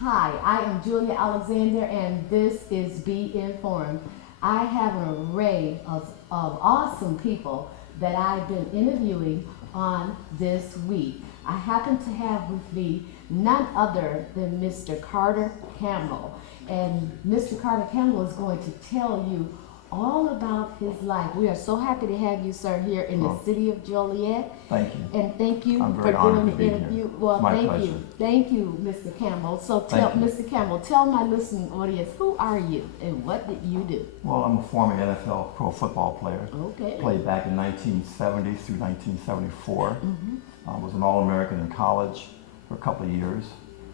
Hi, I am Julia Alexander, and this is Be Informed. I have an array of awesome people that I've been interviewing on this week. I happen to have with me none other than Mr. Carter Campbell. And Mr. Carter Campbell is going to tell you all about his life. We are so happy to have you, sir, here in the city of Joliet. Thank you. And thank you I'm for very honored doing to the be interview. here. Well, My thank pleasure. you. Thank you, Mr. Campbell. So tell Thank you. Mr. Campbell, tell my listening audience, who are you and what did you do? Well, I'm a former NFL pro football player. Okay. Played back in 1970 through 1974. I was an All-American in college for a couple of years.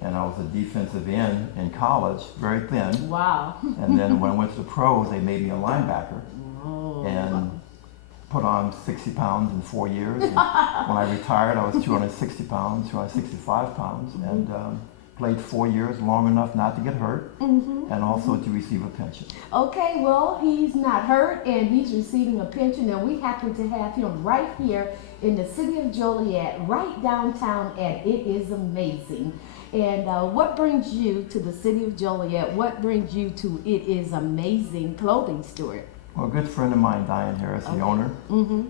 And I was a defensive end in college, very thin. Wow. And then when I went to the pros, they made me a linebacker. Oh, And put on 60 pounds in 4 years. And when I retired, I was 260 pounds, 265 pounds, and played 4 years, long enough not to get hurt, and also to receive a pension. Okay, well, he's not hurt and he's receiving a pension, and we happen to have him right here in the city of Joliet, right downtown at It Is Amazing. And what brings you to the city of Joliet? What brings you to It Is Amazing clothing store? Well, a good friend of mine, Diane Harris, the owner,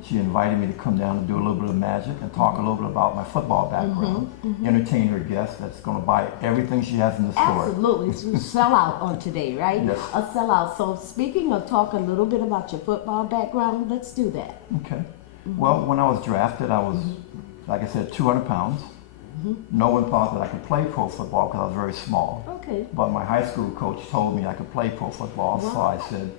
she invited me to come down and do a little bit of magic and talk a little bit about my football background, entertain her guests that's going to buy everything she has in the store. Absolutely. It's a sellout on today, right? Yes. A sellout. So speaking of talking a little bit about your football background, let's do that. Okay. Well, when I was drafted, I was, like I said, 200 pounds. No one thought that I could play pro football because I was very small. Okay. But my high school coach told me I could play pro football, so I said,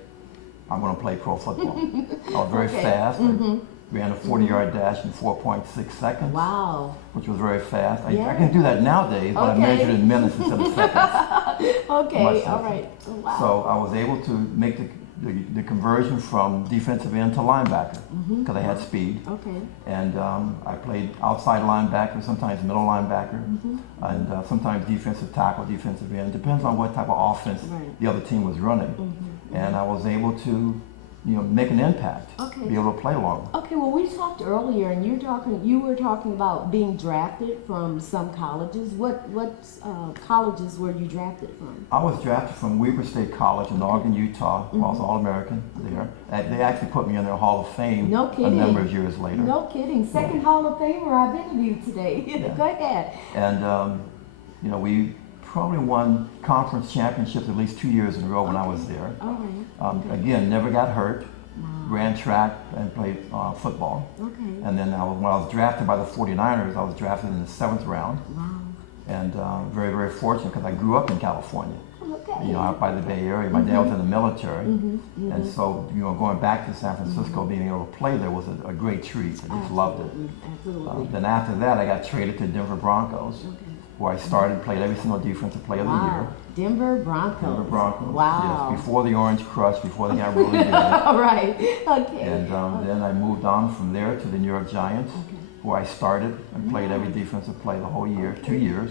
I'm going to play pro football. I was very fast. I ran a 40-yard dash in 4.6 seconds, Wow. which was very fast. I Yeah. can do that nowadays, but I measured in minutes instead of seconds. Okay, Much all faster. right. Wow. So I was able to make the conversion from defensive end to linebacker because I had speed. Okay. And I played outside linebacker, sometimes middle linebacker, and sometimes defensive tackle, defensive end. Depends on what type of offense the other team was running. And I was able to, make an impact, Okay. be able to play longer. Okay, well, we talked earlier, and you were talking about being drafted from some colleges. What colleges were you drafted from? I was drafted from Weber State College in Ogden, Utah. I was All-American there. They actually put me in their Hall of Fame No a kidding. number of years later. No kidding. Second Hall of Famer I've interviewed today. Go ahead. And, we probably won conference championships at least 2 years in a row when I was there. All right. Again, never got hurt. Ran track and played football. Okay. And then when I was drafted by the 49ers, I was drafted in the 7th round. Wow. And very, very fortunate because I grew up in California, Okay. out by the Bay Area. My dad was in the military. And so, going back to San Francisco, being able to play there was a great treat. I just loved it. Absolutely. Then after that, I got traded to Denver Broncos, where I started, played every single defensive player of the year. Wow. Denver Broncos. Denver Broncos. Wow. Yes, before the Orange Crush, before they got really good. All right. Okay. And then I moved on from there to the New York Giants, where I started and played every defensive play the whole year, 2 years.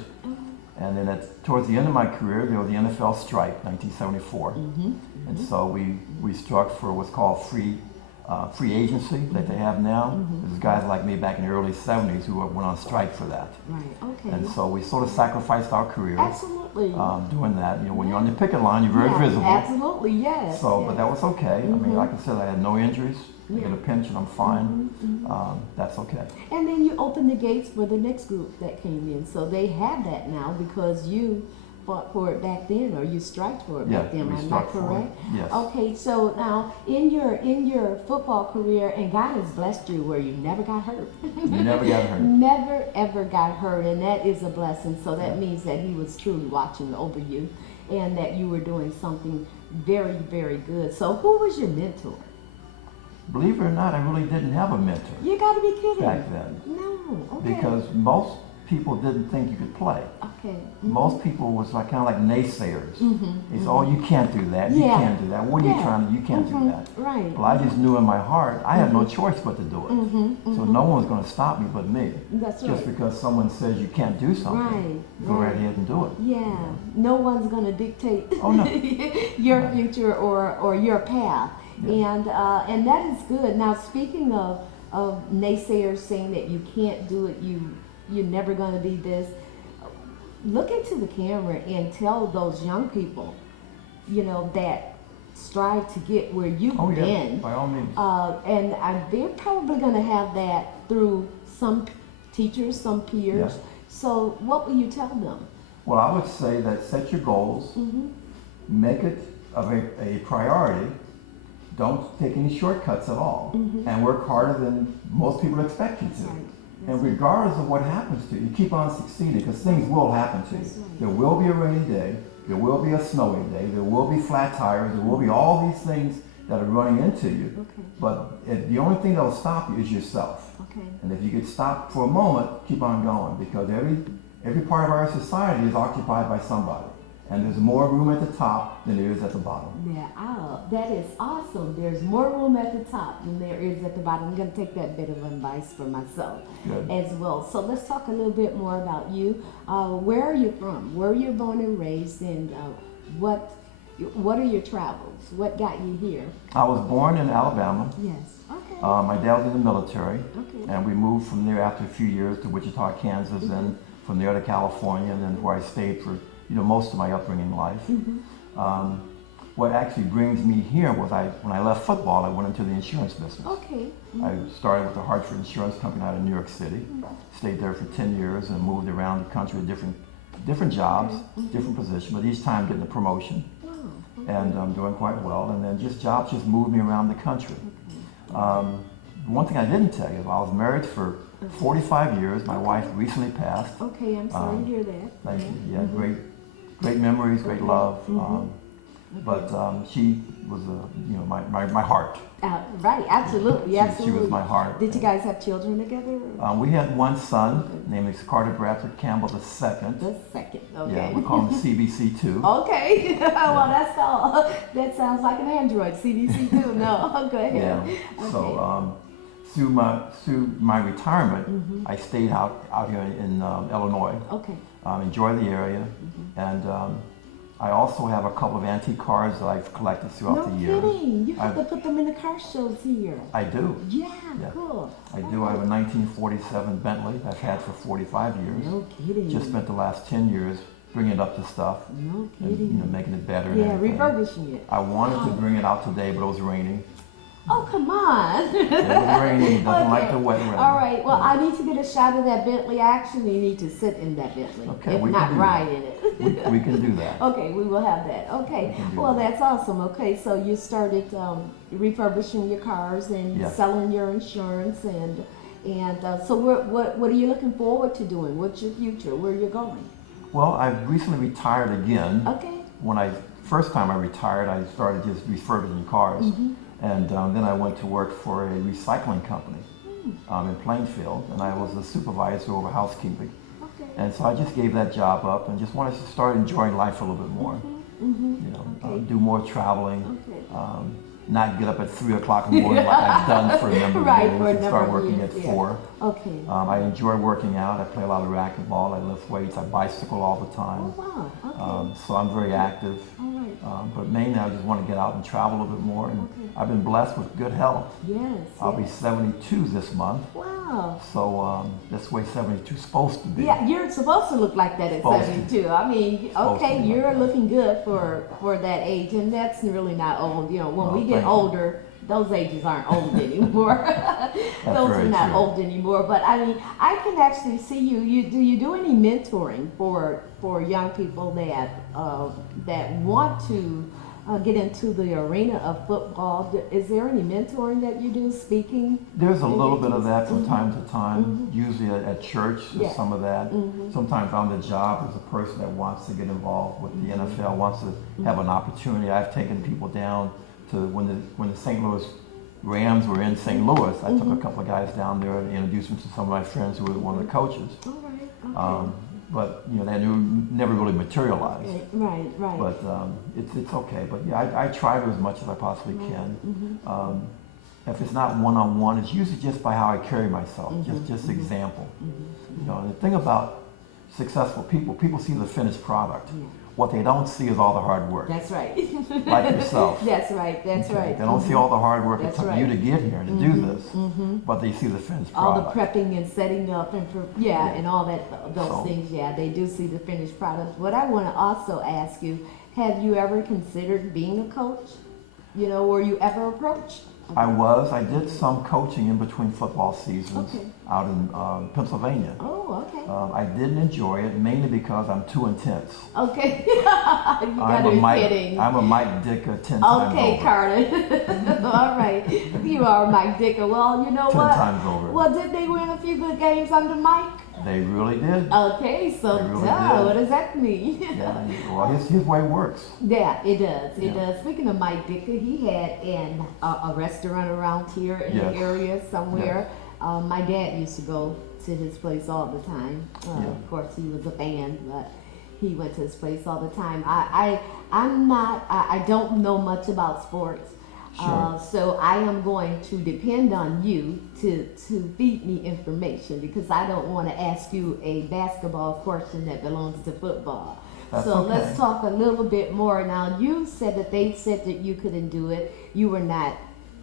And then towards the end of my career, there was the NFL strike, 1974. And so we struck for what's called free agency that they have now. There's guys like me back in the early 70s who went on strike for that. Right. Okay. And so we sort of sacrificed our careers Absolutely. doing that. When you're on the picket line, you're very visible. Absolutely. Yes. So, yes. but that was okay. I mean, like I said, I had no injuries. I get a pension, I'm fine. That's okay. And then you opened the gates for the next group that came in. So they have that now because you fought for it back then, or you striked for it back then. we Am I struck for it. correct? Yes. Okay. So now in your football career, and God has blessed you where you never got hurt. You never got hurt. Never ever got hurt, and that is a blessing. So that means that He was truly watching over you, and that you were doing something very, very good. So who was your mentor? Believe it or not, I really didn't have a mentor You got to be kidding. back then. No. Okay. Because most people didn't think you could play. Okay. Most people was kind of like naysayers. They said, oh, you can't do that. You Yeah. can't do that. What are you Yeah. trying to do? You can't do that. Right. Well, I just knew in my heart I had no choice but to do it. So no one was going to stop me but me. That's Just right. because someone says you can't do something, Right, go right right. ahead and do it. Yeah. No one's going to dictate Oh, no. your future or your path. Yeah. And that is good. Now, speaking of naysayers saying that you can't do it, you're never going to be this. look into the camera and tell those young people, you know, that strive to get where you've Oh, yeah, been. by all means. And they're probably going to have that through some teachers, some peers. Yeah. So what will you tell them? Well, I would say that set your goals, make it a priority, don't take any shortcuts at all, and work harder than most people expect you to. Right. And regardless of what happens to you, you keep on succeeding, because things will happen to you. Right. There will be a rainy day, there will be a snowy day, there will be flat tires, there will be all these things that are running into you. Okay. But the only thing that will stop you is yourself. Okay. And if you get stopped for a moment, keep on going, because every part of our society is occupied by somebody. And there's more room at the top than there is at the bottom. Yeah, that is awesome. There's more room at the top than there is at the bottom. I'm going to take that bit of advice for myself Good. as well. So let's talk a little bit more about you. Where are you from? Where were you born and raised? And what are your travels? What got you here? I was born in Alabama. Yes. Okay. My dad was in the military. Okay. And we moved from there after a few years to Wichita, Kansas, and from there to California, and then where I stayed for most of my upbringing life. What actually brings me here was when I left football, I went into the insurance business. Okay. I started with the Hartford Insurance Company out of New York City, stayed there for 10 years and moved around the country with different jobs, different positions, but each time getting a promotion. Wow. And doing quite well, and then jobs just moved me around the country. One thing I didn't tell you, I was married for 45 years. My wife recently passed. Okay, I'm sorry to hear that. Thank you. Yeah, great memories, great love. But she was my heart. Right, absolutely, She absolutely. was my heart. Did you guys have children together? We had one son named Carter Campbell II. The second, okay. Yeah, we call him CBC2. Okay, well that's all. That sounds like an android, CDC2. No, go ahead. Yeah. Okay. So through my retirement, I stayed out here in Illinois. Okay. Enjoy the area, and I also have a couple of antique cars that I've collected throughout the years. No kidding. You have to put them in the car shows here. I do. Yeah, cool. I do. I have a 1947 Bentley I've had for 45 years. No kidding. Just spent the last 10 years bringing it up to stuff. No kidding. And making it better. And Yeah, everything. refurbishing it. I wanted to bring it out today, but it was raining. Oh, come on. It was raining. He doesn't like the wet weather. All right. Well, I need to get a shot of that Bentley. I actually need to sit in that Bentley, Okay, if we not can do ride that. in it. We can do that. Okay, we will have that. Okay. We can do Well, that. that's awesome. Okay, so you started refurbishing your cars and Yes. selling your insurance, and so what are you looking forward to doing? What's your future? Where are you going? Well, I've recently retired again. Okay. First time I retired, I started just refurbishing cars. And then I went to work for a recycling company in Plainfield, and I was a supervisor over housekeeping. Okay. And so I just gave that job up and just wanted to start enjoying life a little bit more. Okay. Do more traveling, Okay. not get up at 3 o'clock in the morning like I've done for a number of Right, years, for a and number start of working years, at yeah. 4. Okay. I enjoy working out. I play a lot of racquetball. I lift weights. I bicycle all the Oh time. wow. Okay. So I'm very active. All right. But mainly I just want to get out and travel a little bit more. And Okay. I've been blessed with good health. Yes. I'll be yes. 72 this month. Wow. So that's the way 72 is supposed to be. Yeah, you're supposed to look like that at Supposed to. 72. I mean, Supposed to okay, be you're like that. looking good for that age, and that's really not old. You know, when Oh, we get thank you. older, those ages aren't old anymore. Those are very not true. old anymore. But I mean, I can actually see you. Do you do any mentoring for young people that want to get into the arena of football? Is there any mentoring that you do, speaking? There's a little bit of that from time to time. Usually at church, there's Yeah. some of that. Sometimes on the job, there's a person that wants to get involved with the NFL, wants to have an opportunity. I've taken people down to when the St. Louis Rams were in St. Louis. I took a couple of guys down there and introduced them to some of my friends who were one of the coaches. All right. Okay. But that never really materialized. Right. But it's okay. But yeah, I try to as much as I possibly can. If it's not one-on-one, it's usually just by how I carry myself, just example. And the thing about successful people, people see the finished product. Yeah. What they don't see is all the hard work. That's right. Like yourself. That's right. That's Okay, right. They don't see all the hard work it That's took right. you to get here to do this, but they see the finished All product. the prepping and setting up and and all those So- things. Yeah, they do see the finished product. What I want to also ask you: have you ever considered being a coach? You know, were you ever approached? I did some coaching in between football seasons Okay. out in Pennsylvania. Oh, okay. I didn't enjoy it mainly because I'm too intense. Okay. You gotta be kidding. I'm a Mike Dicker 10 times Okay, over. Carter. All right. You are Mike Dicker. Well, you know 10 what? times over. Well, did they win a few good games under Mike? They really did. Okay, so They really duh, did. what does that mean? Yeah, well, his way works. Yeah, it does. It Yeah. does. Speaking of Mike Dicker, he had a restaurant around here in Yes. the area somewhere. My dad used to go to his place all the time. Yeah. Of course, he was a fan, but he went to his place all the time. I don't know much about sports. Sure. So I am going to depend on you to feed me information because I don't want to ask you a basketball question that belongs to football. That's So okay. let's talk a little bit more. Now you said that they said that you couldn't do it. You were not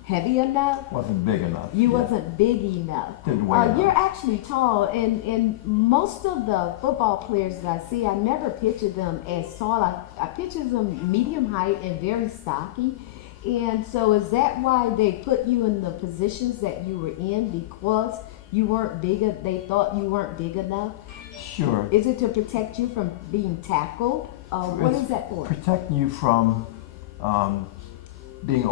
heavy enough. Wasn't big enough. You Yeah. wasn't big enough. Didn't weigh enough. You're actually tall, and most of the football players that I see, I never picture them as tall. I picture them medium height and very stocky. And so is that why they put you in the positions that you were in because you weren't big? They thought you weren't big enough. Sure. Is it to protect you from being tackled? What It's is that for? Protecting you from being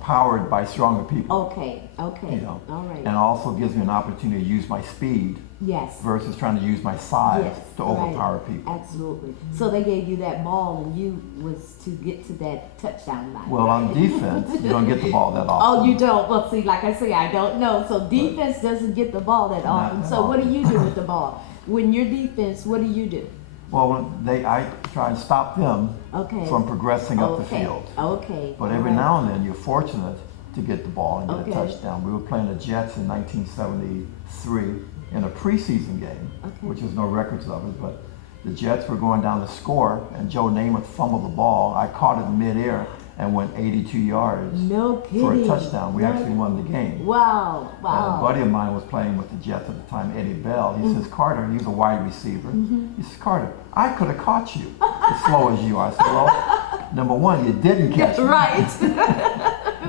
powered by stronger people. Okay. Okay. You know, All right. and also gives me an opportunity to use my speed Yes. versus trying to use my size Yes, to right. overpower people. Absolutely. So they gave you that ball, and you was to get to that touchdown line. Well, on defense, you don't get the ball that often. Oh, you don't. Well, see, like I say, I don't know. So defense doesn't get the ball that Not often. that So what do often. you do with the ball? When you're defense, what do you do? Well, I try and stop them Okay. from progressing up the Okay. field. Okay. But every All right. now and then, you're fortunate to get the ball and get Okay. a touchdown. We were playing the Jets in 1973 in a preseason game, Okay. which is no records of it, but the Jets were going down to score, and Joe Namath fumbled the ball. I caught it in midair and went 82 yards No kidding. for a touchdown. We No- actually won the game. Wow. And a Wow. buddy of mine was playing with the Jets at the time, Eddie Bell. He says, Carter, he was a wide receiver. He says, Carter, I could have caught you as slow as you are. I said, well, number one, you didn't catch me. Right.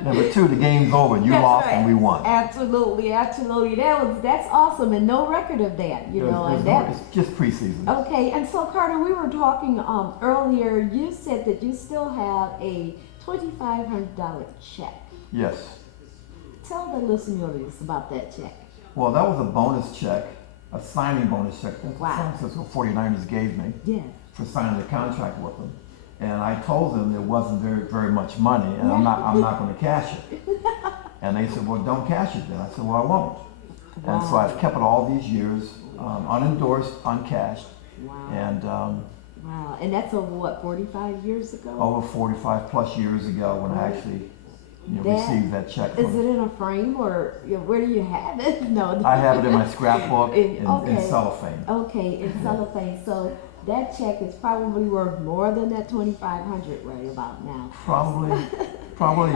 Number two, the game's over. You That's lost right. and we won. Absolutely. Absolutely. That's awesome, and no record of that. You know, and that. It's just preseason. Okay, and so Carter, we were talking earlier. You said that you still have a $2,500 check. Yes. Tell the listeners about that check. Well, that was a bonus check, a signing bonus check that Wow. the San Francisco 49ers gave me Yeah. for signing the contract with them. And I told them it wasn't very much money, and I'm not going to cash it. And they said, well, don't cash it then. I said, well, I won't. And so Wow. I've kept it all these years, unendorsed, uncashed, Wow. and Wow. And that's over what, 45 years ago? over 45 plus years ago when I actually That- received that check. Is it in a frame or where do you have it? No. I have it in my scrapbook in Okay. cellophane. Okay, in cellophane. So that check is probably worth more than that 2,500 right about now. Probably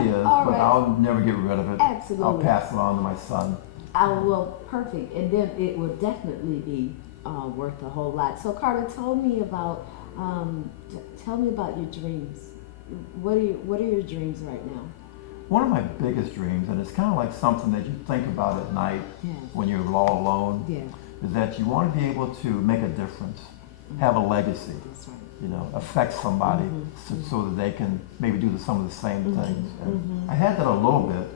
is, All but right. I'll never get rid of it. Absolutely. I'll pass it on to my son. Well, perfect, and then it will definitely be worth a whole lot. So, Carter, tell me about your dreams. What are your dreams right now? One of my biggest dreams, and it's kind of like something that you think about at night Yes. when you're all alone, Yeah, is that you want to be able to make a difference, have a legacy, that's right. affect somebody so that they can maybe do some of the same things. And I had that a little bit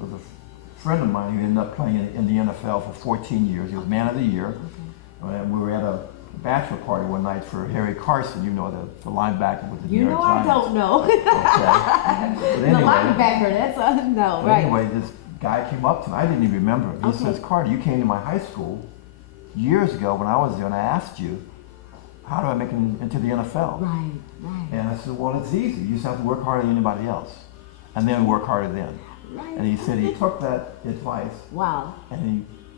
with a friend of mine who ended up playing in the NFL for 14 years. He was man of the year. And we were at a bachelor party one night for Harry Carson, the linebacker with the New York I Giants. don't know. Okay. But The anyway, linebacker, that's no, but right. anyway, this guy came up to me. I didn't even remember him. He Okay. says, Carter, you came to my high school years ago when I was there, and I asked you, how do I make it into the NFL? Right, right, And I said, well, it's easy. You just have to work harder than anybody else, and then work harder then. And right. he said he took that advice Wow. and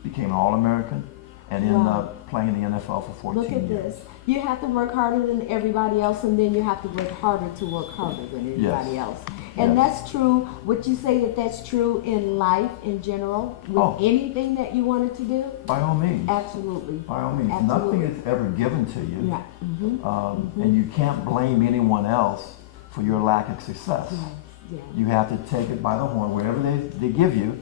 he became an All-American and ended up playing in the NFL for 14 Look at years. this. You have to work harder than everybody else, and then you have to work harder to work harder than everybody else. And that's true. Would you say that that's true in life in general? With anything that you wanted to do? By all means. Absolutely. By all means. Absolutely. Nothing is ever given to you. Yeah. And you can't blame anyone else for your lack of success. Yeah. You have to take it by the horn, wherever they give you,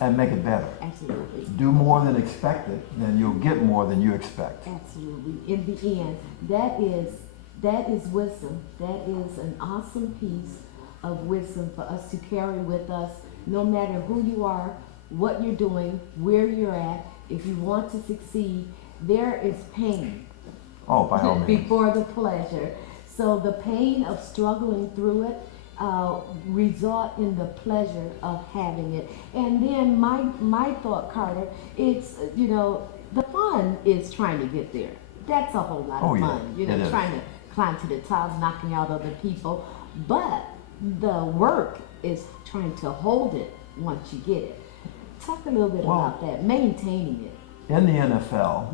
and make it better. Absolutely. Do more than expected, then you'll get more than you expect. Absolutely. In the end, that is wisdom. That is an awesome piece of wisdom for us to carry with us, no matter who you are, what you're doing, where you're at. If you want to succeed, there is pain. Oh, by all means. Before the pleasure. So the pain of struggling through it result in the pleasure of having it. And then my thought, Carter, it's, the fun is trying to get there. That's a whole lot of fun. Trying to climb to the top, knocking out other people. But the work is trying to hold it once you get it. Talk a little bit about that, maintaining it. In the NFL,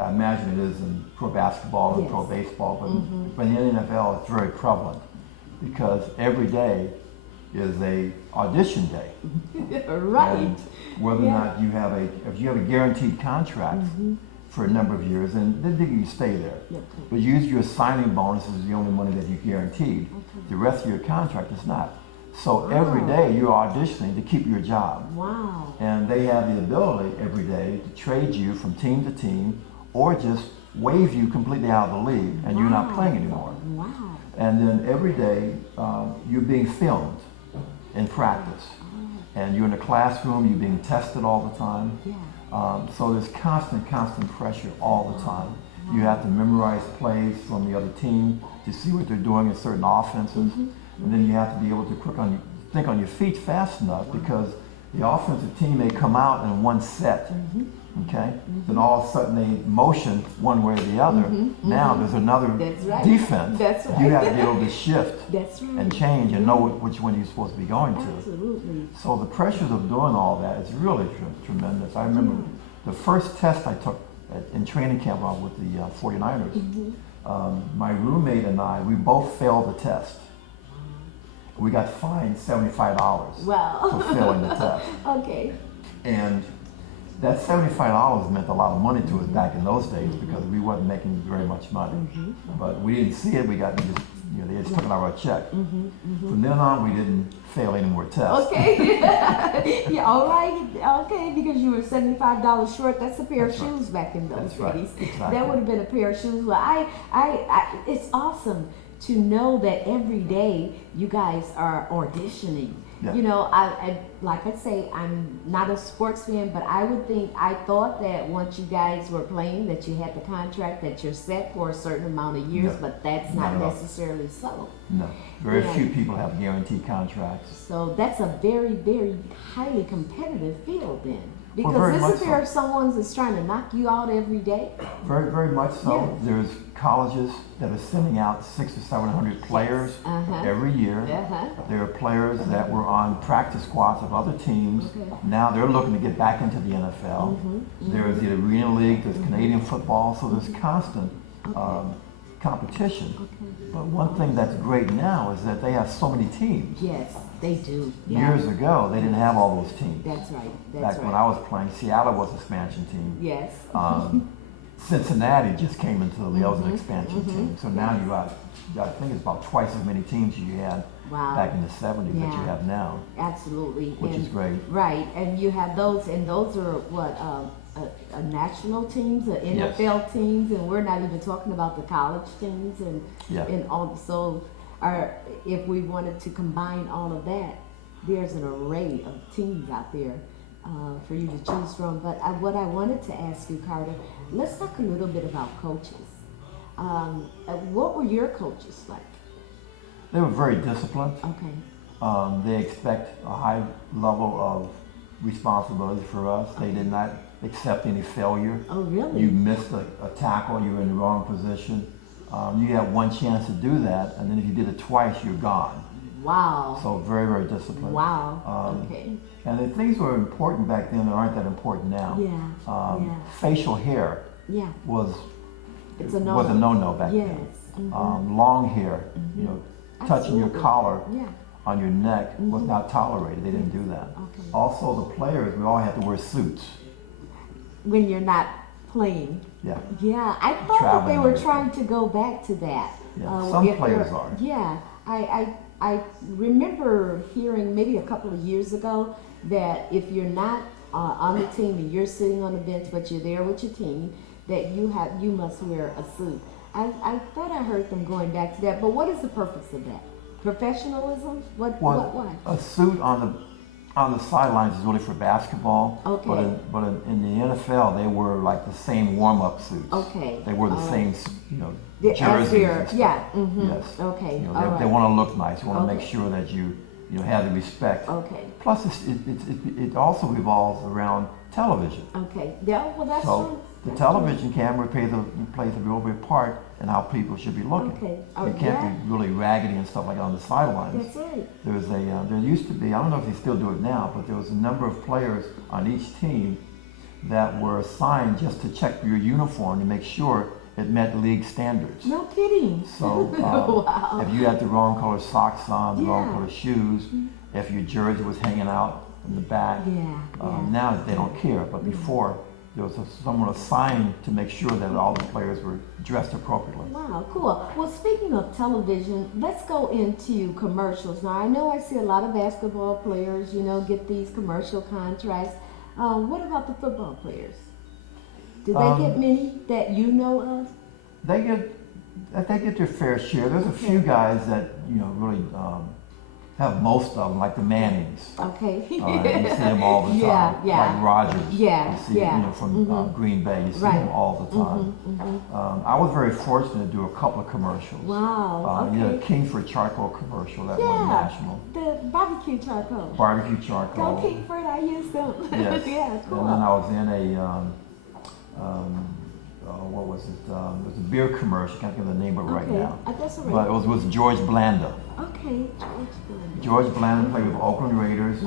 I imagine it is in pro basketball and pro baseball, but in the NFL it's very prevalent because every day is a audition day. Right. And whether or not you have if you have a guaranteed contract for a number of years, and then you stay there. But usually your signing bonus is the only money that you guaranteed. The rest of your contract is not. So every day you're auditioning to keep your job. Wow. And they have the ability every day to trade you from team to team or just waive you completely out of the league and you're not playing anymore. Wow. And then every day you're being filmed in practice. And you're in the classroom, you're being tested all the time. So there's constant pressure all the time. You have to memorize plays from the other team to see what they're doing in certain offenses. And then you have to be able to think on your feet fast enough because the offensive team may come out in one set, okay? Then all of a sudden they motion one way or the other. Now there's another defense. That's right. You have to be able to shift and change and know which one you're supposed to be going to. Absolutely. So the pressures of doing all that is really tremendous. I remember the first test I took in training camp with the 49ers. My roommate and I, we both failed the test. We got fined $75 for failing the test. Okay. And that $75 meant a lot of money to us back in those days because we wasn't making very much money. But we didn't see it. They just took it out of our check. From then on, we didn't fail any more tests. Okay. Yeah, all right. Okay, because you were $75 short. That's a pair of shoes back in those days. Exactly. That would have been a pair of shoes. Well, it's awesome to know that every day you guys are auditioning. I like I say, I'm not a sports fan, but I thought that once you guys were playing that you had the contract that you're set for a certain amount of years, but that's not necessarily so. No, very few people have guaranteed contracts. So that's a very, very highly competitive field then. Because this is where someone is trying to knock you out every day. Very, very much so. There's colleges that are sending out 600 or 700 players every year. There are players that were on practice squads of other teams. Now they're looking to get back into the NFL. There's the Arena League, there's Canadian football, so there's constant competition. But one thing that's great now is that they have so many teams. Yes, they do. Years ago, they didn't have all those teams. That's right. Back when I was playing, Seattle was an expansion team. Yes. Cincinnati just came into the league, was an expansion team. So now you got, I think it's about twice as many teams you had back in the 70s that you have now. Absolutely. Which is great. Right, and you have those, and those are what, a national teams, the NFL teams, and we're not even talking about the college teams and all. So, if we wanted to combine all of that, there's an array of teams out there for you to choose from. But what I wanted to ask you, Carter, let's talk a little bit about coaches. What were your coaches like? They were very disciplined. Okay. They expect a high level of responsibility for us. They did not accept any failure. Oh, really? You missed a tackle, you were in the wrong position. You had one chance to do that, and then if you did it twice, you're gone. Wow. So very, very disciplined. Wow. Okay. And the things were important back then that aren't that important now. Yeah. Yeah. Facial hair Yeah. was It's a no. was a no-no back Yes. then. Long hair, you know, touching your Absolutely. collar Yeah. on your neck was not tolerated. They didn't do that. Okay. Also, the players, we all had to wear suits. When you're not playing. Yeah. Yeah, I thought that they Traveling were and trying to go back to that. Yeah, some if players they're- are. Yeah, I remember hearing maybe a couple of years ago that if you're not on the team and you're sitting on the bench but you're there with your team, that you must wear a suit. I thought I heard them going back to that, but what is the purpose of that? Professionalism? Why? A suit on the sidelines is really for basketball. Okay. But in the NFL, they were like the same warm-up suits. Okay. They wore the All same, right. you know, As jerseys. they're- and stuff. yeah. Mm-hmm. Yes. Okay. You know, all they right. want to look nice. You want to Okay. make sure that you have the respect. Okay. Plus, it also revolves around television. Okay. Yeah. Well, that's So true. the That's television camera plays a real big part in how people should be looking. Okay. They can't Yeah. be really raggedy and stuff like that on the sidelines. That's right. There used to be, I don't know if they still do it now, but there was a number of players on each team that were assigned just to check your uniform to make sure it met league standards. No kidding. So Wow. if you had the wrong color socks on, the wrong Yeah. color shoes, if your jersey was hanging out in the back, Yeah. now they don't care. But before, there was someone assigned to make sure that all the players were dressed appropriately. Wow, cool. Well, speaking of television, let's go into commercials. Now, I know I see a lot of basketball players, get these commercial contracts. What about the football players? Do they get many that you know of? They get their fair share. There's a few guys that really have most of them, like the Mannings. Okay. You see them all the time. Yeah, yeah. Like Rogers. Yeah, You see, yeah. from Green Bay. You see Right. them all the time. I was very fortunate to do a couple of commercials. Wow, You had a okay. Kingford charcoal commercial that went Yeah, national. the barbecue charcoal. Barbecue charcoal. Go Kingford, I use them. Yes. Yeah, cool. And then I was in what was it? It was a beer commercial. I can't think of the name of it right Okay, now. that's all But right. it was with George Blanda. Okay, George Blanda. George Blanda played with Oakland Raiders he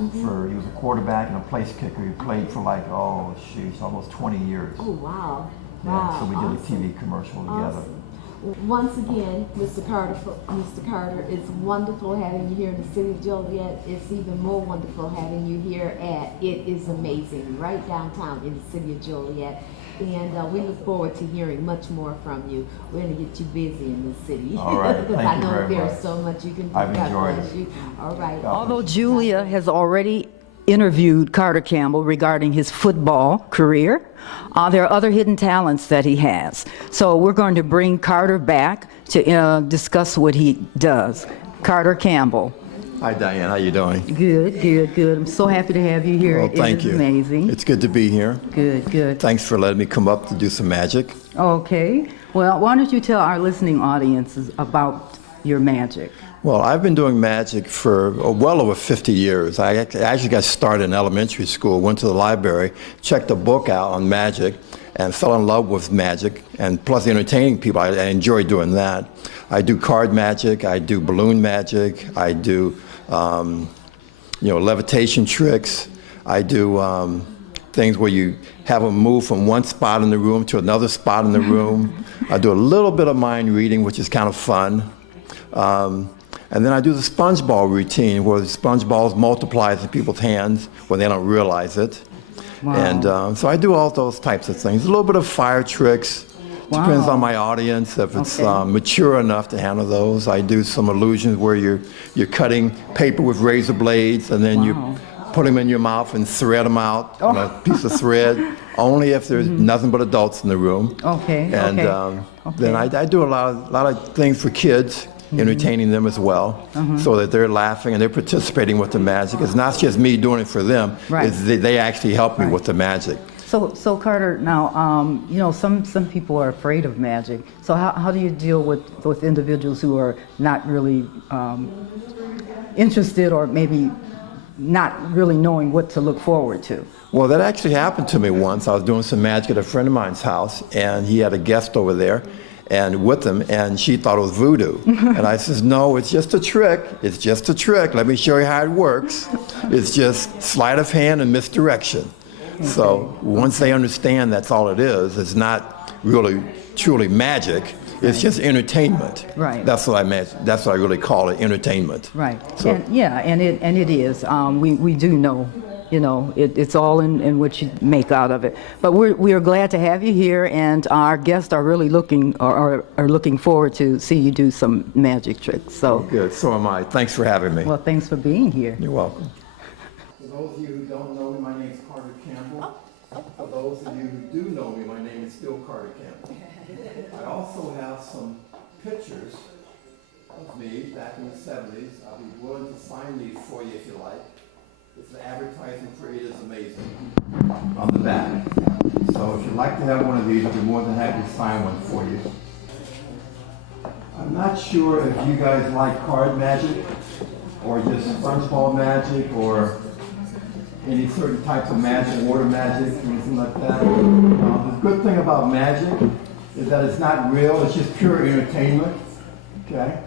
was a quarterback and a place kicker. He played for almost 20 years. Oh, wow. Yeah, Wow. so we did awesome. a TV commercial together. Awesome. Once again, Mr. Carter, it's wonderful having you here in the city of Joliet. It's even more wonderful having you here at It Is Amazing, right downtown in the city of Joliet. And we look forward to hearing much more from you. We're going to get you busy in the city. All right, Because thank I you know very there's much. so much you can do. I've God enjoyed bless it. you. All right. God Although Julia has already interviewed Carter Campbell regarding his football career, there are other hidden talents that he has. So we're going to bring Carter back to discuss what he does. Carter Campbell. Hi, Diane. How you doing? Good, good, good. I'm so happy to have you here. Well, thank It is you. amazing. It's good to be here. Good, good. Thanks for letting me come up to do some magic. Okay. Well, why don't you tell our listening audiences about your magic? Well, I've been doing magic for well over 50 years. I actually got started in elementary school, went to the library, checked a book out on magic, and fell in love with magic. And plus entertaining people, I enjoy doing that. I do card magic, I do balloon magic, I do levitation tricks. I do things where you have them move from one spot in the room to another spot in the room. I do a little bit of mind reading, which is kind of fun. And then I do the sponge ball routine, where the sponge balls multiply in people's hands when they don't realize it. Wow. And so I do all those types of things. A little bit of fire tricks. Depends Wow. on my audience, if it's Okay. mature enough to handle those. I do some illusions where you're cutting paper with razor blades, and then you Wow. put them in your mouth and thread them out on a piece of thread, only if there's nothing but adults in the room. Okay, And okay. then I do a lot of things for kids, entertaining them as well, so that they're laughing and they're participating with the magic. It's not just me doing it for them, Right. it's they actually help me Right. with the magic. So Carter, now, some people are afraid of magic. So how do you deal with individuals who are not really interested, or maybe not really knowing what to look forward to? Well, that actually happened to me once. I was doing some magic at a friend of mine's house, and he had a guest over there, and with them, and she thought it was voodoo. And I says, no, it's just a trick. It's just a trick. Let me show you how it works. It's just sleight of hand and misdirection. So once they understand that's all it is, it's not really truly magic. It's just entertainment. Right. That's what I really call it, entertainment. Right. So- And it is. We do know, it's all in what you make out of it. But we are glad to have you here, and our guests are really looking forward to see you do some magic tricks. So Good, so am I. Thanks for having me. well, thanks for being here. You're welcome. For those of you who don't know me, my name is Carter Campbell. For those of you who do know me, my name is still Carter Campbell. I also have some pictures of me back in the 70s. I'll be willing to sign these for you if you like. It's the advertising for ItisAmazing on the back. So if you'd like to have one of these, I'd be more than happy to sign one for you. I'm not sure if you guys like card magic or just sponge ball magic or any certain types of magic, water magic, or anything like that. The good thing about magic is that it's not real, it's just pure entertainment, okay?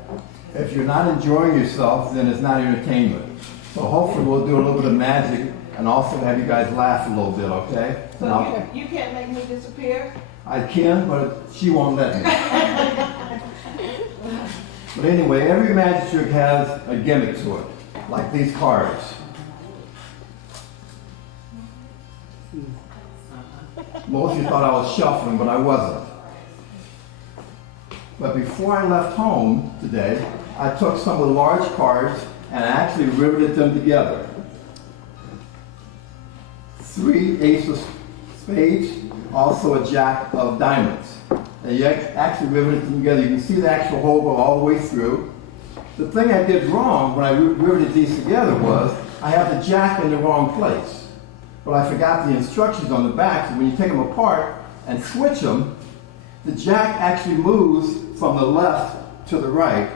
If you're not enjoying yourself, then it's not entertainment. So hopefully we'll do a little bit of magic and also have you guys laugh a little bit, okay? So you can't make me disappear? I can, but she won't let me. But anyway, every magic trick has a gimmick to it, like these cards. Most of you thought I was shuffling, but I wasn't. But before I left home today, I took some of the large cards and I actually riveted them together. 3 ace of spades, also a jack of diamonds. And you actually riveted them together. You can see the actual hole go all the way through. The thing I did wrong when I riveted these together was I have the jack in the wrong place. But I forgot the instructions on the back, so when you take them apart and switch them, the jack actually moves from the left to the right,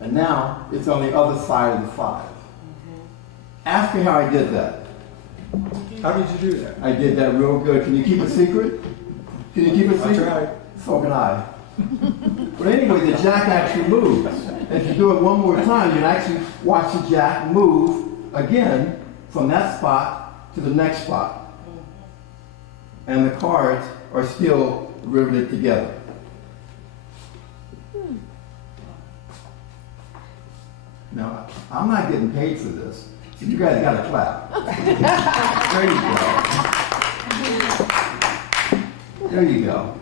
and now it's on the other side of the 5. Ask me how I did that. How did you do that? I did that real good. Can you keep a secret? Can you keep a secret? I tried. So can I. But anyway, the jack actually moves. And if you do it one more time, you can actually watch the jack move again from that spot to the next spot. And the cards are still riveted together. Now, I'm not getting paid for this, so you guys gotta clap. There you go. There you go.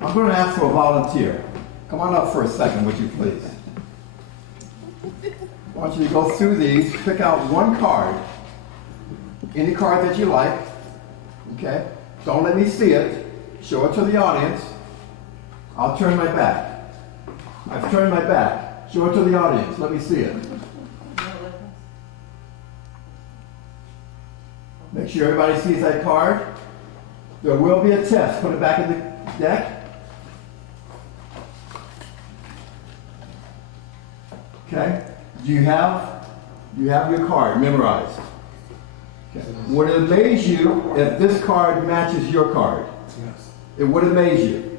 I'm gonna ask for a volunteer. Come on up for a second, would you please? I want you to go through these, pick out one card, any card that you like, okay? Don't let me see it. Show it to the audience. I'll turn my back. I've turned my back. Show it to the audience. Let me see it. Make sure everybody sees that card. There will be a test. Put it back in the deck. Okay? Do you have your card memorized? Okay. Would it amaze you if this card matches your card? Yes. It would amaze you.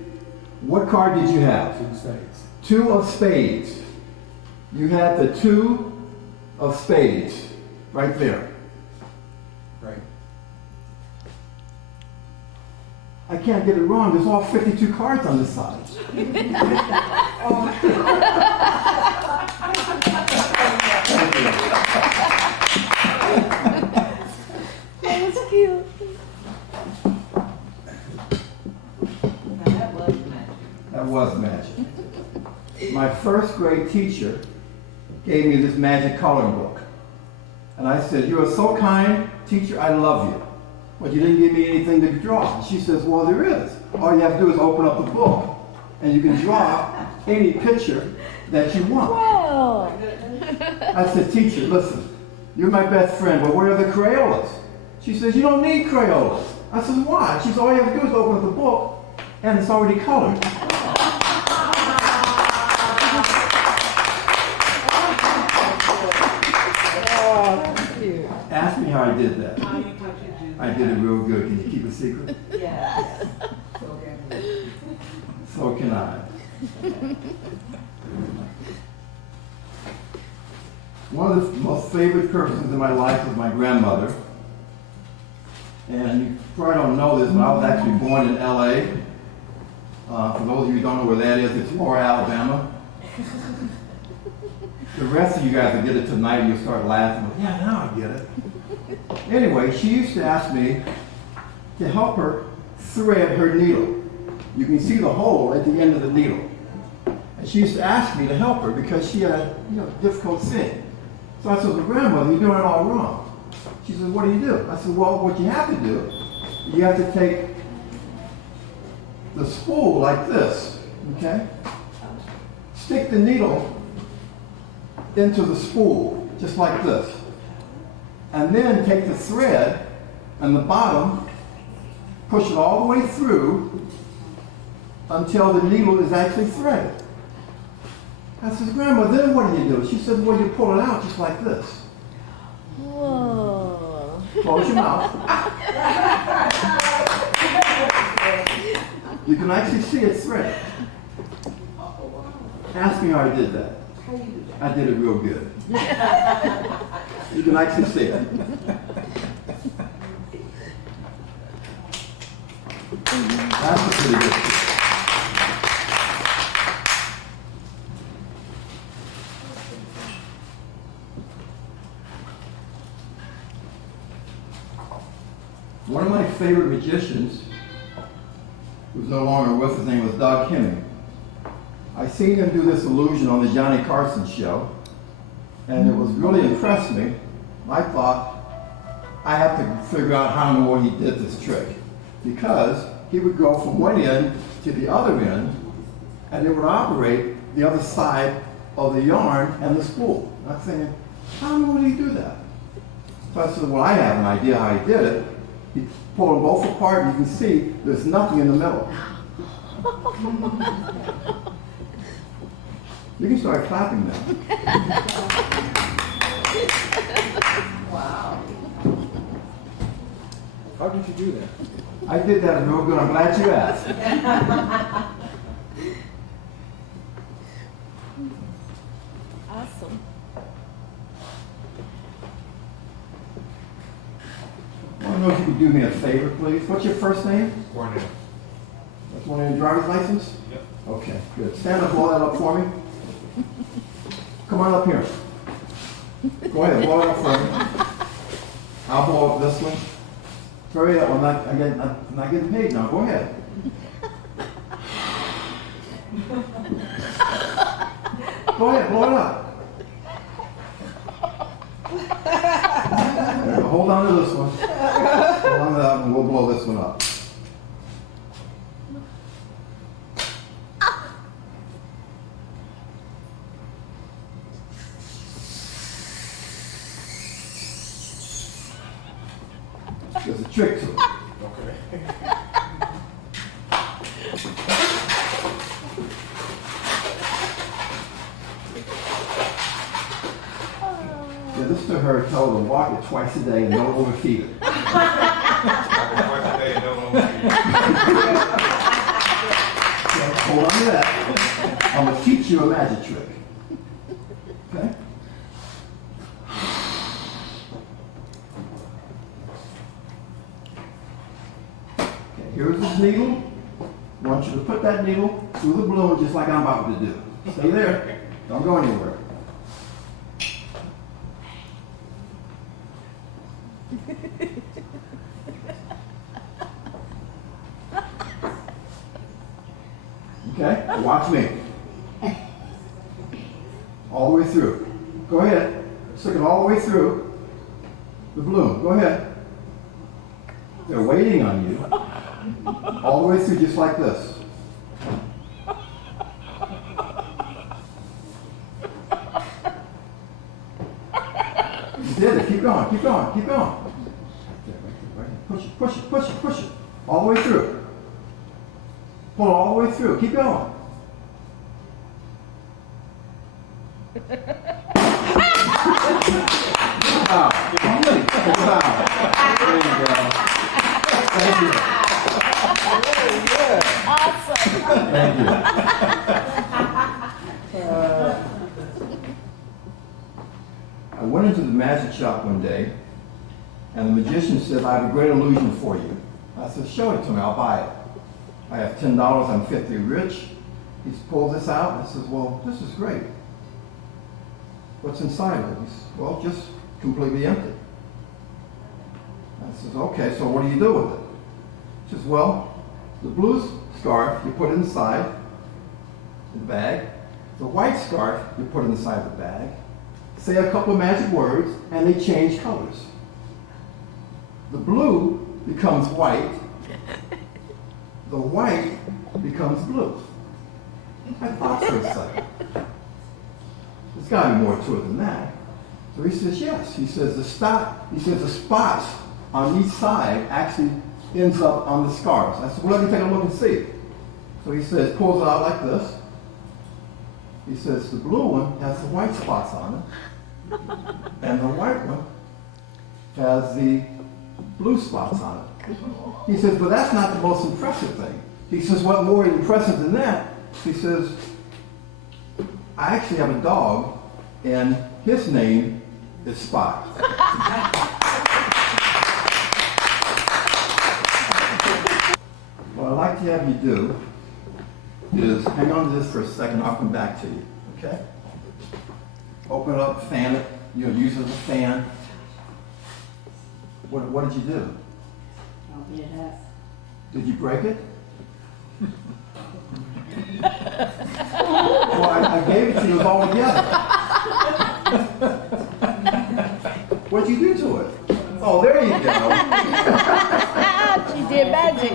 What card did you have? 2 spades. 2 of spades. You had the 2 of spades right there. Right. I can't get it wrong. There's all 52 cards on this side. That was cute. That was magic. My first grade teacher gave me this magic coloring book. And I said, "You are so kind, teacher, I love you. But you didn't give me anything to draw." And she says, "Well, there is. All you have to do is open up the book, and you can draw any picture that you want." Wow. I said, "Teacher, listen, you're my best friend, but where are the Crayolas?" She says, "You don't need Crayolas." I said, "Why?" She says, "All you have to do is open up the book, and it's already colored." Ask me how I did that. I did it real good. Can you keep a secret? Yes. So can I. One of the most favorite persons in my life was my grandmother. And you probably don't know this, but I was actually born in LA. For those of you who don't know where that is, it's Laura, Alabama. The rest of you guys will get it tonight, you'll start laughing. Yeah, now I get it. Anyway, she used to ask me to help her thread her needle. You can see the hole at the end of the needle. And she used to ask me to help her because she had difficult seeing. So I said, well, grandmother, you're doing it all wrong. She said, what do you do? I said, well, what you have to do, you have to take the spool like this, okay? Stick the needle into the spool, just like this. And then take the thread and the bottom, push it all the way through until the needle is actually threaded. I said, Grandma, then what do you do? She said, well, you pull it out just like this. Whoa. Close your mouth. You can actually see it threaded. Ask me how I did that. I did it real good. You can actually see it. That's a pretty good. One of my favorite magicians, who's no longer with us, his name was Doug Hemming. I seen him do this illusion on the Johnny Carson show, and it was really impressed me. I thought, I have to figure out how in the world he did this trick, because he would go from one end to the other end, and it would operate the other side of the yarn and the spool. And I'm thinking, how in the world did he do that? So I said, well, I have an idea how he did it. He pulled them both apart, and you can see there's nothing in the middle. You can start clapping now. Wow. How did you do that? I did that real good. I'm glad you asked. Awesome. I don't know if you could do me a favor, please. What's your first name? Cornell. That's one in your driver's license? Yep. Okay, good. Stand up, blow that up for me. Come on up here. Go ahead, blow it up for me. I'll blow up this one. Hurry up, I'm not getting paid now. Go ahead. Go ahead, blow it up. There we go. Hold on to this one. Hold on to that one, we'll blow this one up. There's a trick to it. Okay. Yeah, this to her told her to walk it twice a day and don't overfeed it. So hold on to that. I'm going to teach you a magic trick. Okay? Here's this needle. I want you to put that needle through the balloon just like I'm about to do. Stay there. Don't go anywhere. Okay? Watch me. All the way through. Go ahead. Stick it all the way through the balloon. Go ahead. They're waiting on you. All the way through just like this. You did it. Keep going. Keep going. Keep going. Push it. Push it. Push it. Push it. All the way through. Pull it all the way through. Keep going. Wow. Wow. There you go. Thank you. Awesome. Thank you. went into the magic shop one day, and the magician said, I have a great illusion for you. I said, show it to me, I'll buy it. I have $10, I'm 50 rich. He pulled this out and says, well, this is great. What's inside of it? He says, well, just completely empty. I says, okay, so what do you do with it? He says, well, the blue scarf you put inside the bag, the white scarf you put inside the bag, say a couple of magic words, and they change colors. The blue becomes white, the white becomes blue. I thought for a second. There's got to be more to it than that. So he says, yes. He says the spots on each side actually ends up on the scarves. I said, well, let me take a look and see. So he says, pulls it out like this. He says, the blue one has the white spots on it, and the white one has the blue spots on it. He says, but that's not the most impressive thing. He says, what more impressive than that? He says, I actually have a dog, and his name is Spot. What I'd like to have you do is hang on to this for a second. I'll come back to you, okay? Open it up, fan it, use it as a fan. What did you do? Did you break it? Well, I gave it to you all together. What'd you do to it? Oh, there you go. She did magic.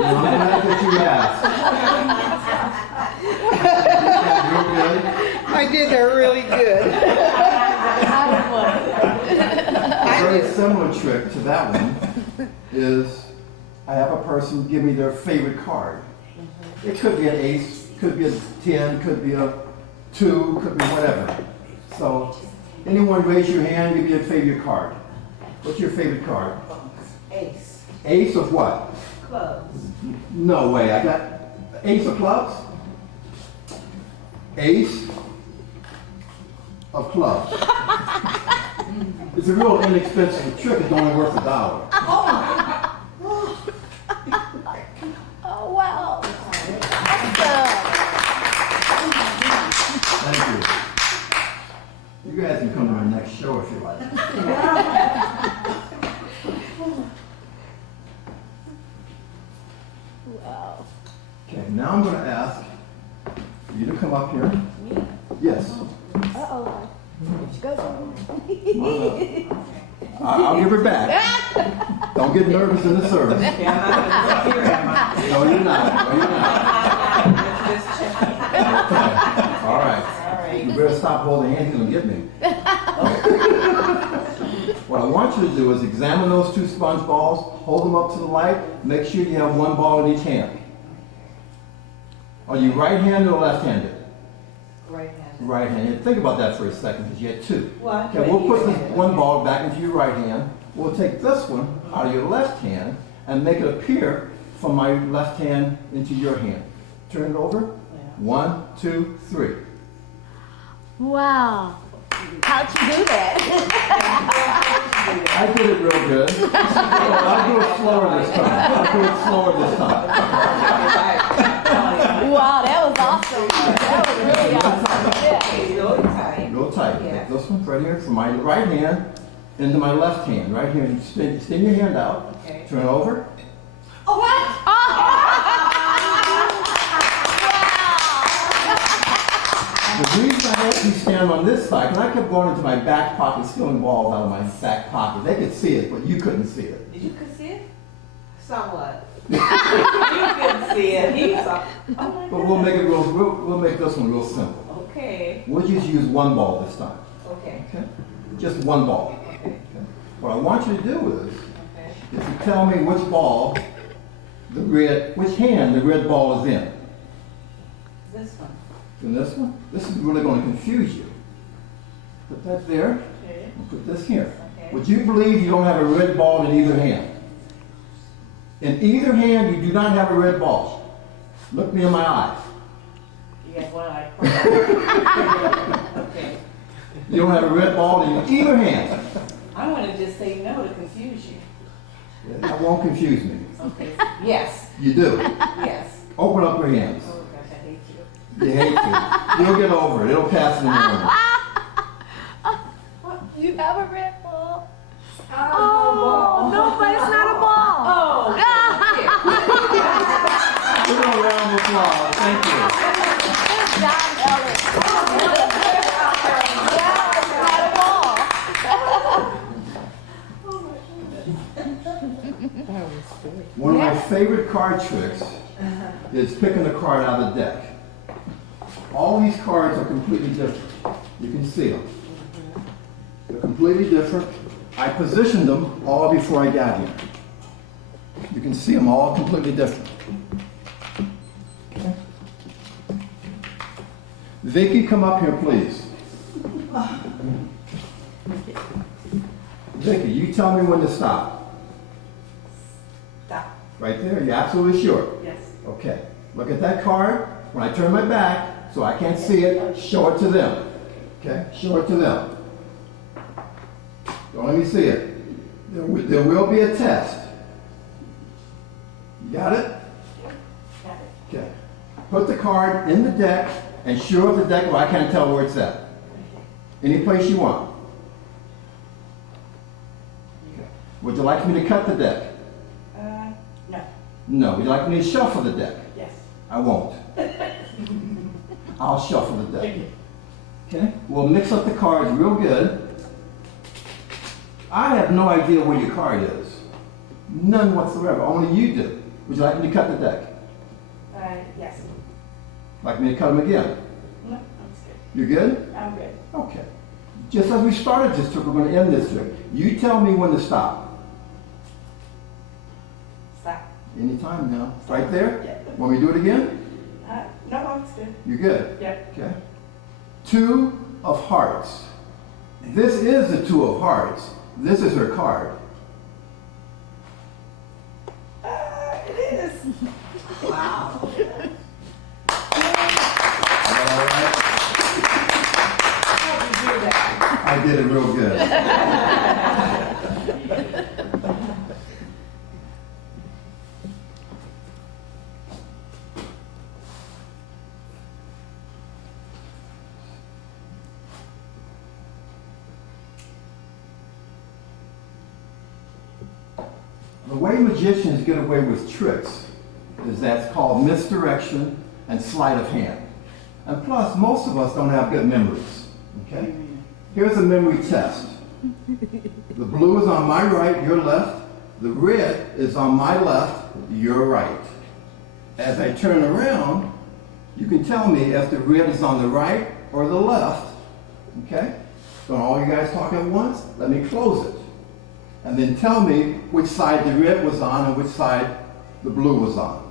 I'm glad that you asked. Real good. I did that really good. A very similar trick to that one is I have a person give me their favorite card. It could be an ace, could be a 10, could be a 2, could be whatever. So anyone raise your hand, give me your favorite card. What's your favorite card? Ace. Ace of what? Clubs. No way. I got ace of clubs. Ace of clubs. It's a real inexpensive trick. It's only worth $1. Oh, wow. Thank you. You guys can come to my next show if you like. Wow. Okay, now I'm going to ask you to come up here. Yes. Uh-oh. She goes I'll give her back. Don't get nervous in the service. No, you're not. No, you're not. Okay. All right. You better stop holding hands. You're going to get me. What I want you to do is examine those two sponge balls, hold them up to the light, make sure you have one ball in each hand. Are you right-handed or left-handed? Right-handed. Right-handed. Think about that for a second because you had two. What? Okay, we'll put this one ball back into your right hand. We'll take this one out of your left hand and make it appear from my left hand into your hand. Turn it over. 1, 2, 3. Wow. How'd you do that? I did it real good. I'll do it slower this time. Wow, that was awesome. That was really awesome. Yeah. Real tight. Take this one right here from my right hand into my left hand. Right here. You extend your hand out. Okay. Turn it over. Oh, what? The reason I let you stand on this side, because I kept going into my back pocket, stealing balls out of my back pocket. They could see it, but you couldn't see it. You could see it? Somewhat. You couldn't see it. He saw. Oh my But we'll make it we'll make this one real simple. Okay. We'll just use one ball this time. Okay. Okay? Just one ball. Okay. What I want you to do Okay. is to tell me which hand the red ball is in. This one. In this one? This is really going to confuse you. Put that there, Okay. and put this here. Okay. Would you believe you don't have a red ball in either hand? In either hand, you do not have a red ball. Look me in my eyes. You have one like Okay. You don't have a red ball in either hand. I want to just say no to confuse you. That won't confuse me. Okay. Yes. You do. Yes. Open up your hands. Oh gosh, I hate you. You hate to. You'll get over it. It'll pass in the morning. You have a red ball. Oh, No, but it's not a ball. Oh. Give them a round of applause. Thank you. John Ellis. One of my favorite card tricks is picking a card out of the deck. All these cards are completely different. You can see them. They're completely different. I positioned them all before I got here. You can see them all completely different. Okay. Vicky, come up here, please. Vicky, you tell me when to stop. Stop. Right there, you absolutely sure? Yes. Okay, look at that card. When I turn my back, so I can't see it, show it to them. Okay, show it to them. Don't let me see it. There will be a test. You got it? Got it. Okay. Put the card in the deck and show up the deck where I can't tell where it's at. Any place you want. Okay. Would you like me to cut the deck? No. No. Would you like me to shuffle the deck? Yes. I won't. I'll shuffle the deck. Okay? We'll mix up the cards real good. I have no idea where your card is. None whatsoever. Only you do. Would you like me to cut the deck? Yes. Like me to cut them again? No, I'm good. You're good? I'm good. Okay. Just as we started this trick, we're going to end this trick. You tell me when to stop. Stop. Anytime now. Right there? Yeah. Want me to do it again? No, I'm good. You're good? Yeah. Okay. 2 of hearts. This is the 2 of hearts. This is her card. It is. Wow. All right. How did you do that? I did it real good. The way magicians get away with tricks is that's called misdirection and sleight of hand. And plus, most of us don't have good memories. Okay? Here's a memory test. The blue is on my right, your left. The red is on my left, your right. As I turn around, you can tell me if the red is on the right or the left. Okay? Don't all you guys talk at once? Let me close it. And then tell me which side the red was on and which side the blue was on.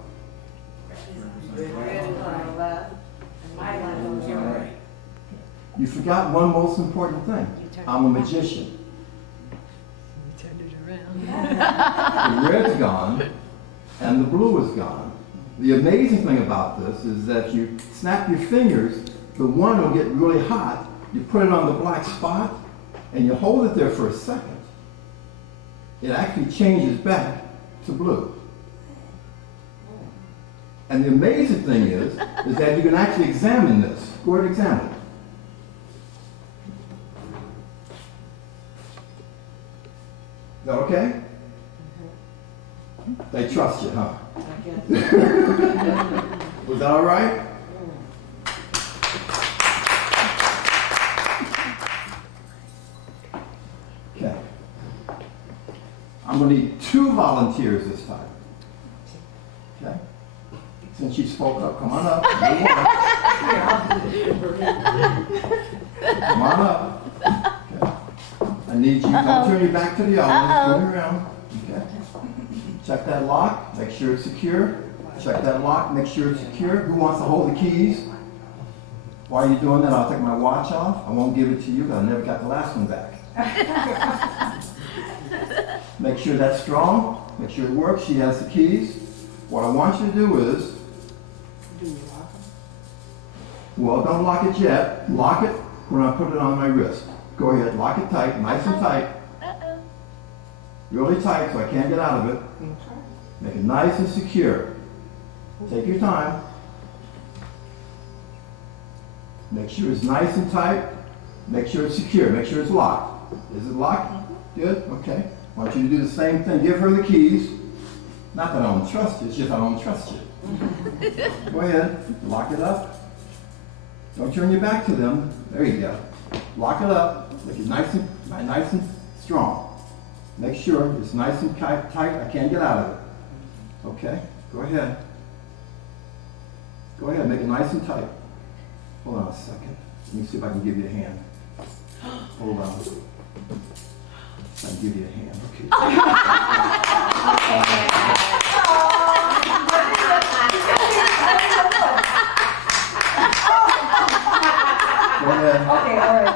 Red is on the left, and my line is on your right. You forgot one most important thing. I'm a magician. You turned it around. The red's gone and the blue is gone. The amazing thing about this is that you snap your fingers, the one will get really hot, you put it on the black spot, and you hold it there for a second. It actually changes back to blue. And the amazing thing is that you can actually examine this. Go ahead and examine it. Is that okay? They trust you, huh? Was that all right? Okay. I'm going to need 2 volunteers this time. Okay? Since you spoke up, come on up. Come on up. Okay. I need you, don't turn your back to the audience, turn around. Okay. Check that lock, make sure it's secure. Check that lock, make sure it's secure. Who wants to hold the keys? While you're doing that, I'll take my watch off. I won't give it to you, because I never got the last one back. Make sure that's strong. Make sure it works. She has the keys. What I want you to do is Well, don't lock it yet. Lock it when I put it on my wrist. Go ahead, lock it tight, nice and tight. Really tight so I can't get out of it. Make it nice and secure. Take your time. Make sure it's nice and tight. Make sure it's secure. Make sure it's locked. Is it locked? Good? Okay. I want you to do the same thing. Give her the keys. Not that I don't trust you, it's just I don't trust you. Go ahead. Lock it up. Don't turn your back to them. There you go. Lock it up. Make it nice and strong. Make sure it's nice and tight. I can't get out of it. Okay? Go ahead. Go ahead. Make it nice and tight. Hold on a second. Let me see if I can give you a hand. Hold on. I can give you a hand. Okay. Go ahead. Okay, all right.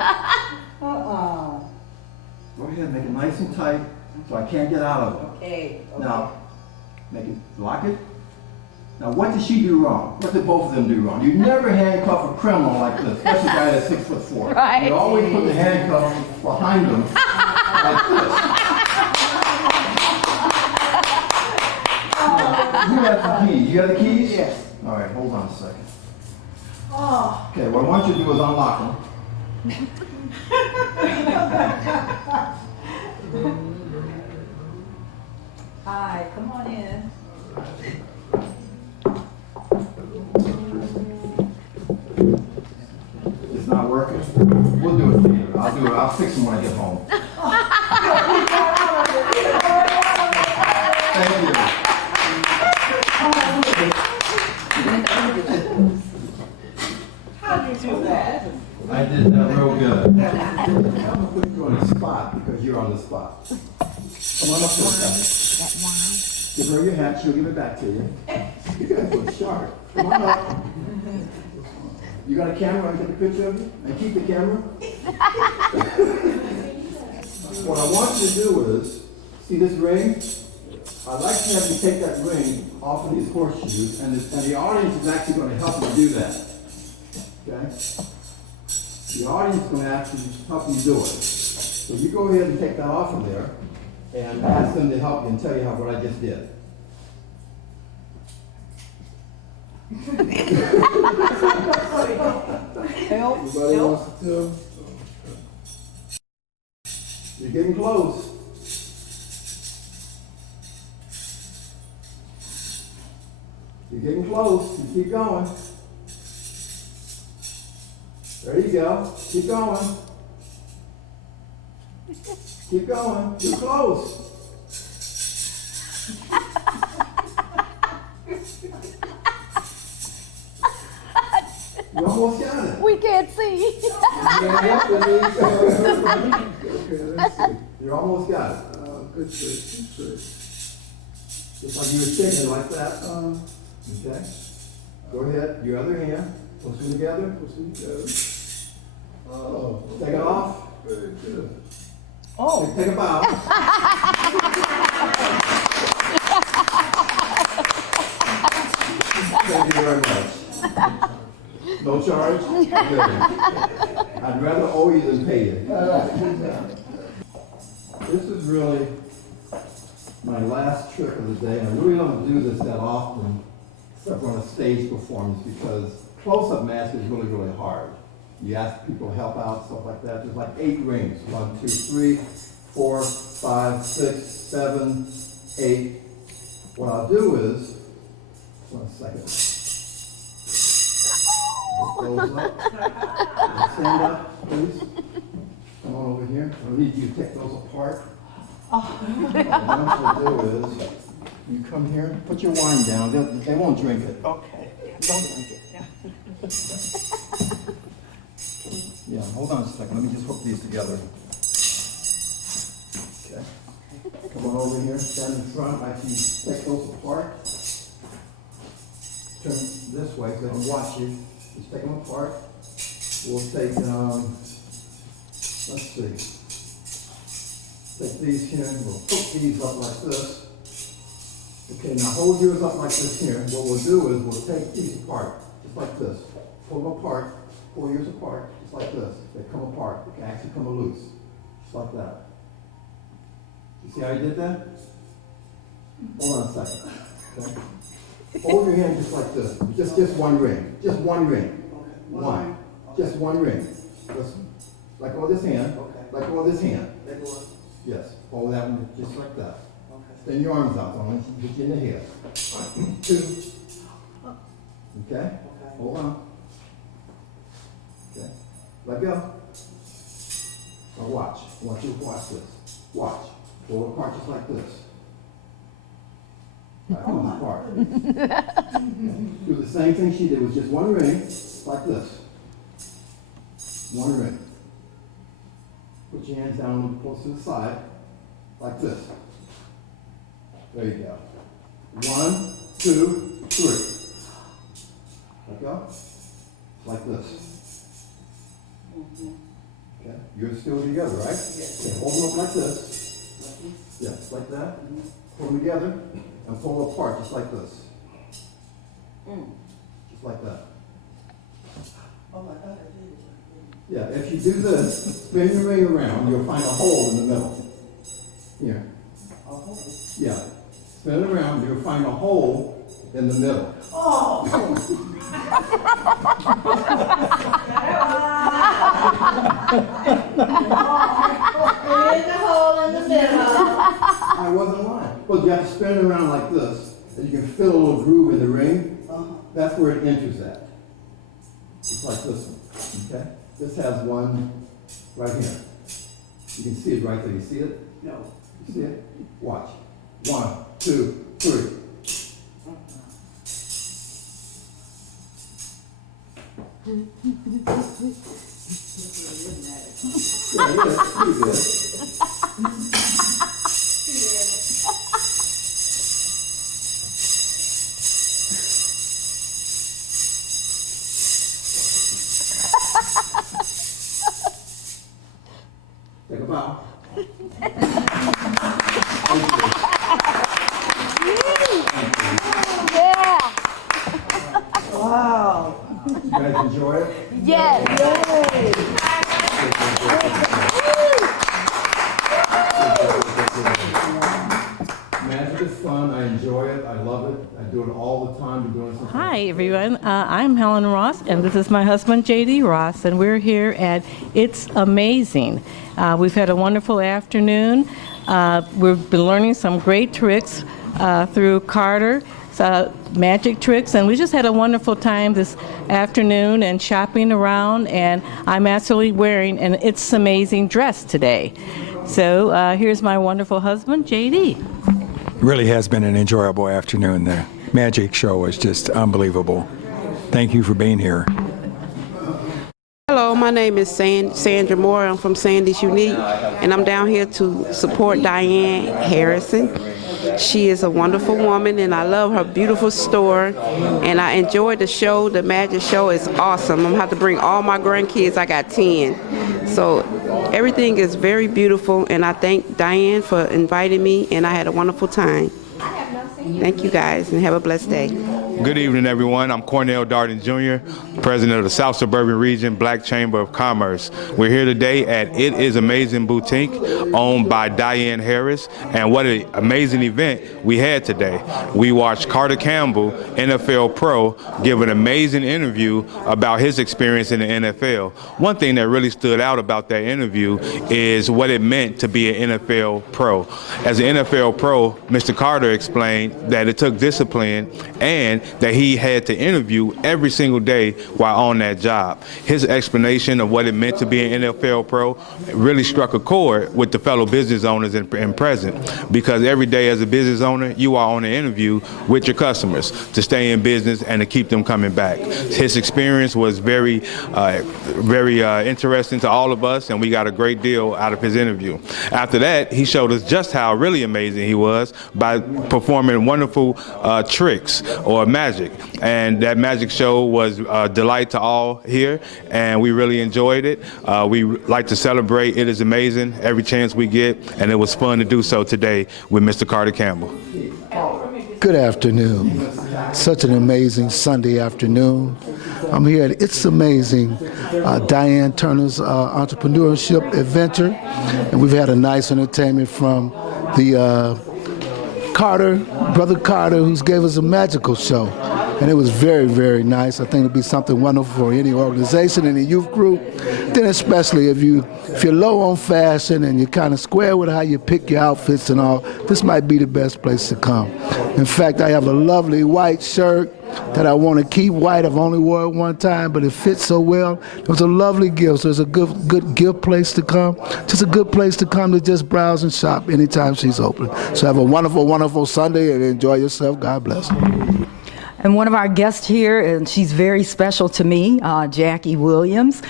Go ahead. Make it nice and tight so I can't get out of it. Okay. Now, make it, lock it. Now, what did she do wrong? What did both of them do wrong? You never handcuff a criminal like this, especially a guy that's 6'4". Right. You always put the handcuff behind them like this. You have the keys. You have the keys? Yes. All right, hold on a second. Oh. Okay, what I want you to do is unlock them. Hi, come on in. It's not working. We'll do it later. I'll do it. I'll fix them when I get home. Thank you. How did you do that? I did that real good. I'm gonna put you on the spot because you're on the spot. Come on up here. Give her your hat. She'll give it back to you. You guys look sharp. Come on up. You got a camera? I can take a picture of you? And keep the camera? What I want you to do is, see this ring? I'd like to have you take that ring off of these horseshoes, and the audience is actually going to help you do that. Okay? The audience is going to actually help you do it. So you go ahead and take that off of there, and ask them to help you and tell you what I just did. Help. Anybody wants to? You're getting close. You're getting close. You keep going. There you go. Keep going. Keep going. You're close. You almost got it. We can't see. Okay, let's see. You almost got it. Good trick, good trick. Just like you were shaking like that. Okay. Go ahead. Your other hand. Push them together. Push them together. Oh. Take it off. Very good. Oh. Take a bow. Thank you very much. No charge? Good. I'd rather owe you than pay you. This is really my last trick of the day, and I really don't do this that often, except on a stage performance, because close-up mask is really, really hard. You ask people to help out, stuff like that. There's like 8 rings. 1, 2, 3, 4, 5, 6, 7, 8. What I'll do is, 1 second. Those up. Stand up, please. Come on over here. I need you to take those apart. What you'll do is, you come here, put your wine down. They won't drink it. Okay. Don't drink it. Yeah, hold on a second. Let me just hook these together. Okay. Come on over here. Stand in front. I can take those apart. Turn this way so I can watch you. Just take them apart. We'll take, let's see. Take these here, and we'll hook these up like this. Okay, now hold yours up like this here. What we'll do is we'll take these apart, just like this. pull them apart, pull yours apart, just like this. They come apart, they can actually come loose, just like that. You see how you did that? Hold on a second. Okay. Hold your hand just like this. Just one ring. Just one ring. One. Just one ring. Just let go of this hand. Let go of this hand. Yes. Hold that one just like that. Extend your arms out. I want you to get you in the head. 1, 2. Okay? Hold on. Okay. Let go. Now watch. I want you to watch this. Watch. Pull it apart just like this. That comes apart. Do the same thing she did with just one ring, like this. One ring. Put your hands down a little close to the side, like this. There you go. 1, 2, 3. Let go. Like this. Okay. You're still together, right? Okay. Hold them up like this. Yes, like that. Pull them together and pull them apart just like this. Just like that. Oh my God, I did. Yeah, if you do this, spin your ring around, you'll find a hole in the middle. Here. A hole? Yeah. Spin it around, you'll find a hole in the middle. Oh! There's a hole in the middle. I wasn't lying. Well, you have to spin it around like this, and you can fill a little groove in the ring. That's where it enters at. Just like this one, okay? This has one right here. You can see it right there. You see it? No. You see it? Watch. 1, 2, 3. Yeah, it is. You did. Take a bow. Yeah. Wow. You guys enjoy it? Yes. Magic is fun. I enjoy it. I love it. I do it all the time. Been doing it since Hi, everyone. I'm Helen Ross, and this is my husband, J.D. Ross, and we're here at It's Amazing. We've had a wonderful afternoon. We've been learning some great tricks through Carter, magic tricks, and we just had a wonderful time this afternoon and shopping around, and I'm actually wearing an It's Amazing dress today. So here's my wonderful husband, J.D. Really has been an enjoyable afternoon. The magic show was just unbelievable. Thank you for being here. Hello, my name is Sandra Moore. I'm from Sandy's Unique, and I'm down here to support Diane Harrison. She is a wonderful woman, and I love her beautiful store, and I enjoyed the show. The magic show is awesome. I'm going to have to bring all my grandkids. I got 10. So everything is very beautiful, and I thank Diane for inviting me, and I had a wonderful time. Thank you guys, and have a blessed day. Good evening, everyone. I'm Cornell Darden Jr., President of the South Suburban Region Black Chamber of Commerce. We're here today at ItisAmazing Boutique, owned by Diane Harris, and what an amazing event we had today. We watched Carter Campbell, NFL pro, give an amazing interview about his experience in the NFL. One thing that really stood out about that interview is what it meant to be an NFL pro. As an NFL pro, Mr. Carter explained that it took discipline and that he had to interview every single day while on that job. His explanation of what it meant to be an NFL pro really struck a chord with the fellow business owners and present, because every day as a business owner, you are on an interview with your customers to stay in business and to keep them coming back. His experience was very interesting to all of us, and we got a great deal out of his interview. After that, he showed us just how really amazing he was by performing wonderful tricks or magic, and that magic show was a delight to all here, and we really enjoyed it. We like to celebrate It Is Amazing every chance we get, and it was fun to do so today with Mr. Carter Campbell. Good afternoon. Such an amazing Sunday afternoon. I'm here at It's Amazing, Diane Turner's entrepreneurship adventure, and we've had a nice entertainment from the Brother Carter, who gave us a magical show. And it was very, very nice. I think it'll be something wonderful for any organization, any youth group. Then especially if you're low on fashion and you're kind of square with how you pick your outfits and all, this might be the best place to come. In fact, I have a lovely white shirt that I want to keep white. I've only wore it one time, but it fits so well. It was a lovely gift, so it's a good gift place to come. Just a good place to come to just browse and shop anytime she's open. So have a wonderful, wonderful Sunday and enjoy yourself. God bless. And one of our guests here, and she's very special to me, Jackie Williams.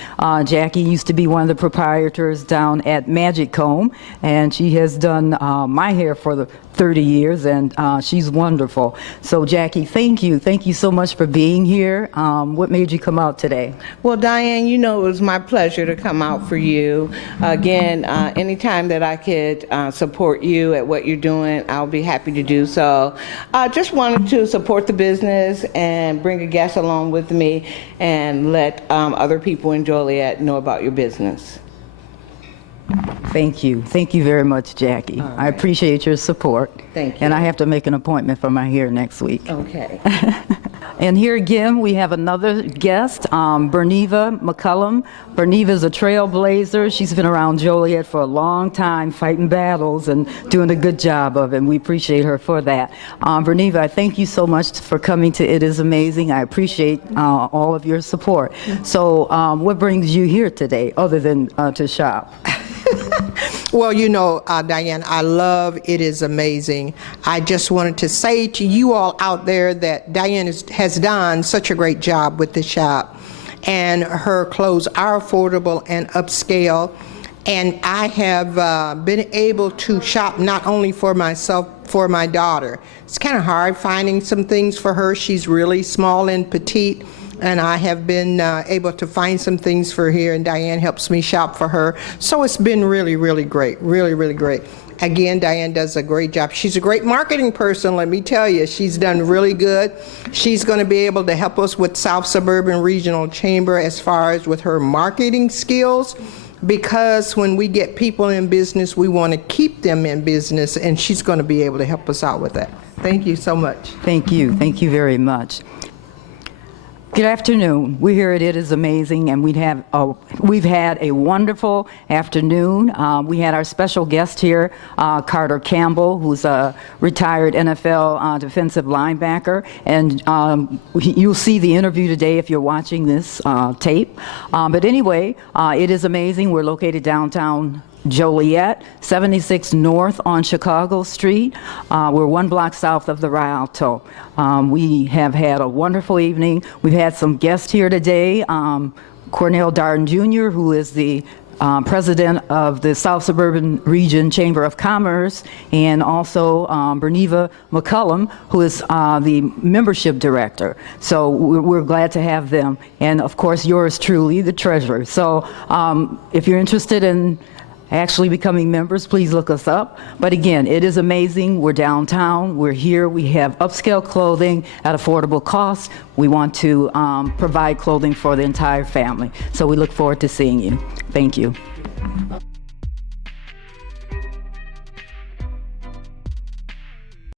Jackie used to be one of the proprietors down at Magic Comb, and she has done my hair for the 30 years, and she's wonderful. So Jackie, thank you. Thank you so much for being here. What made you come out today? Well, Diane, you know it was my pleasure to come out for you. Again, anytime that I could support you at what you're doing, I'll be happy to do so. I just wanted to support the business and bring a guest along with me and let other people in Joliet know about your business. Thank you. Thank you very much, Jackie. All right. I appreciate your support. Thank you. And I have to make an appointment for my hair next week. Okay. And here again, we have another guest, Berniva McCullum. Berniva is a trailblazer. She's been around Joliet for a long time, fighting battles and doing a good job of it, and we appreciate her for that. Berniva, I thank you so much for coming to It Is Amazing. I appreciate all of your support. So what brings you here today, other than to shop? Well, you know, Diane, I love It Is Amazing. I just wanted to say to you all out there that Diane has done such a great job with the shop, and her clothes are affordable and upscale. And I have been able to shop not only for myself, for my daughter. It's kind of hard finding some things for her. She's really small and petite. And I have been able to find some things for her, and Diane helps me shop for her. So it's been really, really great, really, really great. Again, Diane does a great job. She's a great marketing person, let me tell you. She's done really good. She's going to be able to help us with South Suburban Regional Chamber as far as with her marketing skills, because when we get people in business, we want to keep them in business, and she's going to be able to help us out with that. Thank you so much. Thank you. Thank you very much. Good afternoon. We're here at It Is Amazing, and we've had a wonderful afternoon. We had our special guest here, Carter Campbell, who's a retired NFL defensive linebacker, and you'll see the interview today if you're watching this tape. But anyway, It Is Amazing. We're located downtown Joliet, 76 North on Chicago Street. We're 1 block south of the Rialto. We have had a wonderful evening. We've had some guests here today. Cornell Darden Jr., who is the president of the South Suburban Region Chamber of Commerce, and also Berniva McCullum, who is the membership director. So we're glad to have them. And of course, yours truly, the treasurer. So if you're interested in actually becoming members, please look us up. But again, It Is Amazing. We're downtown. We're here. We have upscale clothing at affordable costs. We want to provide clothing for the entire family. So we look forward to seeing you. Thank you.